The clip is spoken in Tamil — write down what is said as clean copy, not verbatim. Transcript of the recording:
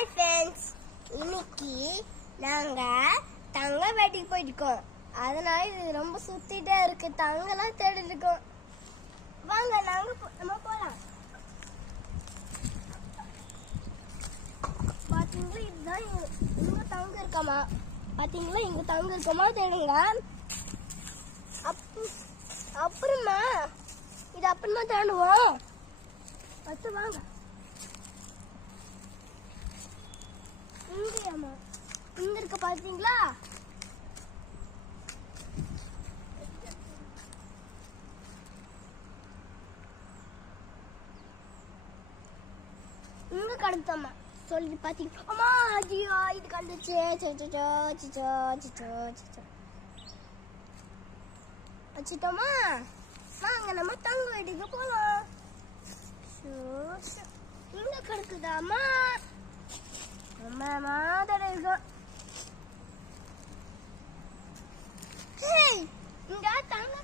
ஹாய் ஃப்ரெண்ட்ஸ், இன்னைக்கு நாங்க தங்க வேட்டைக்கு போயிருக்கோம். அதனால இது ரொம்ப சுத்திட்டே இருக்கு. தங்கெல்லாம் தேடி இருக்கோம். வாங்க நம்ம போலாம். பாத்தீங்களா, இதுதான் இங்க தங்க இருக்காமா. பாத்தீங்களா, இங்க தங்க இருக்கமா தேடுங்க. அப்புறமா இது அப்புறமா தேடுவோம். அடுத்து வாங்க. இங்க இருக்க பாத்தீங்களா? இங்க கடந்தோமா சொல்லி பாத்தீங்க. அம்மா ஐயோ, இது கண்டுச்சு. வச்சுட்டோமா? வாங்க நம்ம தங்க வேட்டைக்கு போலாம். இங்க கிடக்குதாமா? நம்ம மாதிரி இருக்கும். இங்க தங்க